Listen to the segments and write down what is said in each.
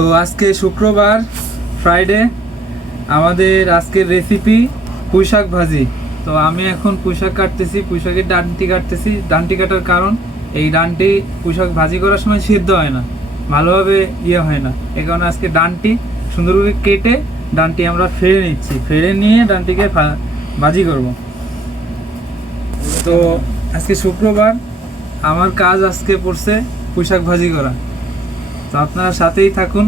তো আজকে শুক্রবার ফ্রাইডে, আমাদের আজকের রেসিপি পুঁইশাক ভাজি। তো আমি এখন পুঁইশাক কাটতেছি, পুঁইশাকের ডান্টি কাটতেছি। ডান্টি কাটার কারণ এই ডান্টি পুঁইশাক ভাজি করার সময় সিদ্ধ হয় না, ভালোভাবে হয় না। এই কারণে আজকে ডান্টি সুন্দর করে কেটে ডান্টি আমরা ফেড়ে নিচ্ছি, ফেড়ে নিয়ে ডান্টিকে ভাজি করব। তো আজকে শুক্রবার, আমার কাজ আজকে পড়ছে পুঁইশাক ভাজি করা। তো আপনারা সাথেই থাকুন,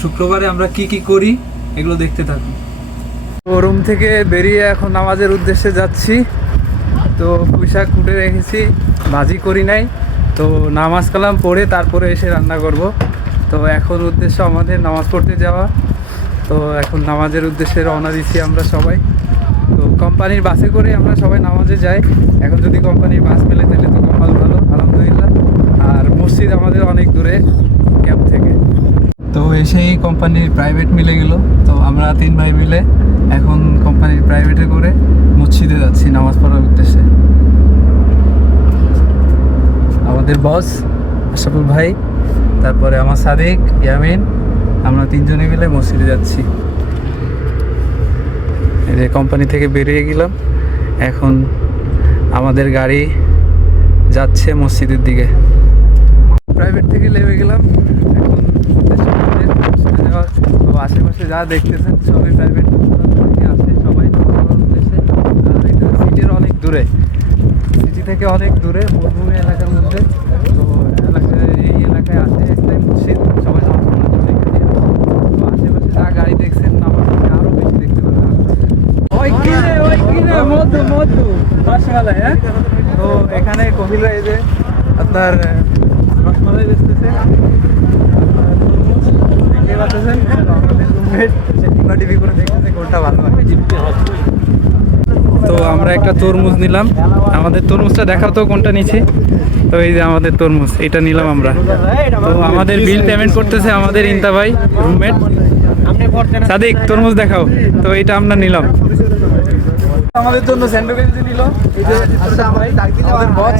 শুক্রবারে আমরা কি কি করি এগুলো দেখতে থাকুন। তো রুম থেকে বেরিয়ে এখন নামাজের উদ্দেশ্যে যাচ্ছি। তো পুঁইশাক কুটে রেখেছি, ভাজি করি নাই। তো নামাজ কালাম পড়ে তারপরে এসে রান্না করব। তো এখন উদ্দেশ্য আমাদের নামাজ পড়তে যাওয়া। তো এখন নামাজের উদ্দেশ্যে রওনা দিচ্ছি আমরা সবাই। তো কোম্পানির বাসে করে আমরা সবাই নামাজে যাই। এখন যদি কোম্পানির বাস মেলে তাহলে তো কপাল ভালো, আলহামদুলিল্লাহ। আর মসজিদ আমাদের অনেক দূরে ক্যাম্প থেকে। তো এসেই কোম্পানির প্রাইভেট মিলে গেল। তো আমরা 3 ভাই মিলে এখন কোম্পানির প্রাইভেটে করে মসজিদে যাচ্ছি নামাজ পড়ার উদ্দেশ্যে। আমাদের বস আশরাফুল ভাই, তারপরে আমার সাদিক, ইয়ামিন, আমরা 3 জনে মিলে মসজিদে যাচ্ছি। এই যে কোম্পানি থেকে বেরিয়ে গেলাম, এখন আমাদের গাড়ি যাচ্ছে মসজিদের দিকে। প্রাইভেট থেকে নেমে গেলাম, এখন মসজিদে যাওয়ার। তো আশেপাশে যা দেখতেছেন সবাই প্রাইভেট আছে, সবাই উদ্দেশ্যে। আর এটা সিটির অনেক দূরে, সিটি থেকে অনেক দূরে মরুভূমি এলাকার মধ্যে। তো এই এলাকায় আসে একটাই মসজিদ, সবাই নামাজ পড়ার জন্য এখানে। তো আশেপাশে যা গাড়ি দেখছেন আমার কাছে আরও বেশি দেখতে পাবেন। মধু রসমালাই, হ্যাঁ। তো এখানে কপিলরা এই যে আপনার রসমালাই বেচতেছে, তো আমরা একটা তরমুজ নিলাম। আমাদের তরমুজটা দেখাও তো কোনটা নিচ্ছি। তো এই যে আমাদের তরমুজ, এটা নিলাম আমরা। তো আমাদের বিল পেমেন্ট করতেছে আমাদের ইন্তা ভাই, রুমমেট। সাদিক, তরমুজ দেখাও। তো এটা আমরা নিলাম, আমাদের জন্য স্যান্ডউইচ নিল। এই যে আমাদের বস,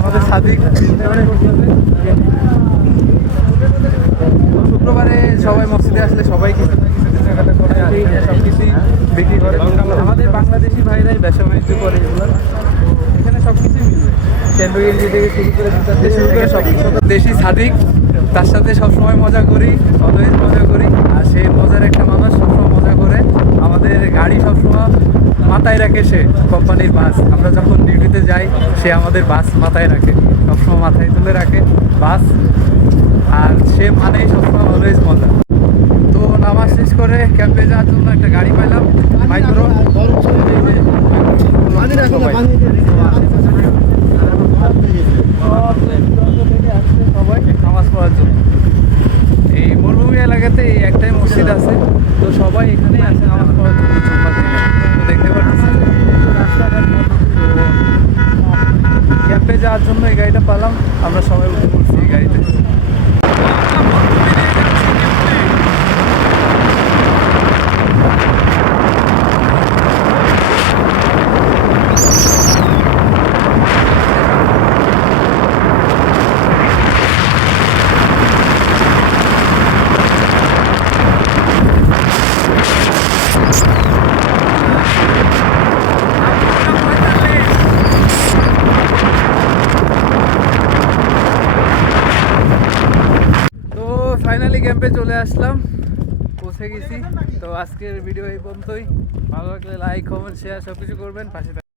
আমাদের সাদিক। শুক্রবারে সবাই মসজিদে আসলে সবাই কিছু না কিছু কেনাকাটা করে, সব কিছুই বিক্রি করে। আমাদের বাংলাদেশি ভাইরাই ব্যবসা বাণিজ্য করে এগুলো। এখানে সব কিছুই মিলবে, স্যান্ডউইচ থেকে শুরু করে সব কিছু। দেশি সাদিক, তার সাথে সবসময় মজা করি, অলওয়েজ মজা করি। আর সে মজার একটা মানুষ, সবসময় মজা করে। আমাদের গাড়ি সবসময় মাথায় রাখে সে, কোম্পানির বাস। আমরা যখন ডিউটিতে যাই সে আমাদের বাস মাথায় রাখে, সবসময় মাথায় তুলে রাখে বাস। আর সে মানেই সবসময় অলওয়েজ মজা। তো নামাজ শেষ করে ক্যাম্পে যাওয়ার জন্য একটা গাড়ি পাইলাম, মাইক্রো। সবাই নামাজ পড়ার জন্য। এই মরুভূমি এলাকাতে এই একটাই মসজিদ আছে, তো সবাই এখানে আসে নামাজ পড়ার জন্য। তো দেখতে পাচ্ছি রাস্তাঘাট। তো ক্যাম্পে যাওয়ার জন্য এই গাড়িটা পেলাম, আমরা সবাই উঠে পড়ছি এই গাড়িতে। ফাইনালি ক্যাম্পে চলে আসলাম, পৌঁছে গেছি। তো আজকের ভিডিও এই পর্যন্তই। ভালো লাগলে লাইক, কমেন্ট, শেয়ার সব কিছু করবেন, পাশে